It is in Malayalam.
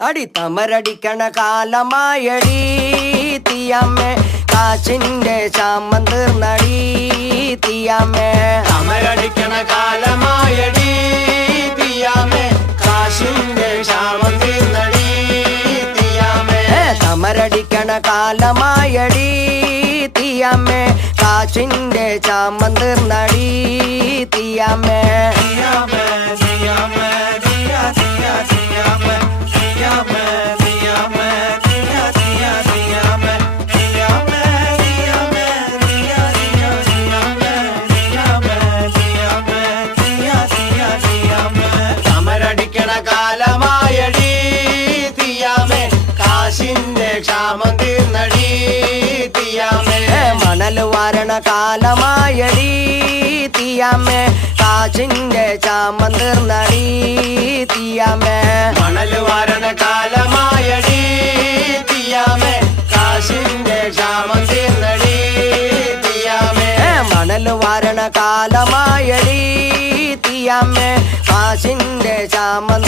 അടി തമരടിക്കണ കാലമായടി തീയമ്മേ കാശിന്റെ ക്ഷാമം തീർന്നടി തീയമ്മേ തമരടിക്കണ കാലമായടി തീയമ്മേ കാശിന്റെ ക്ഷാമം തീർന്നടി തീയമ്മേ തമരടിക്കണ കാലമായടി തീയമ്മേ കാശിന്റെ ക്ഷാമം തീർന്നടി തീയമ്മേ തമരടിക്കണ കാലമായടി തീയമ്മേ കാശിന്റെ ക്ഷാമം തീർന്നടി തീയമ്മേ മണൽ വാരണ കാലമായടി തീയമ്മേ കാശിന്റെ ക്ഷാമം തീർന്നടി തീയമ്മേ മണൽ വാരണ കാലമായടി തീയമ്മേ കാശിന്റെ ക്ഷാമം തീർന്നടി തീയമ്മേ മണൽ വാരണ കാലമായടി തീയമ്മേ കാശിന്റെ ക്ഷാമം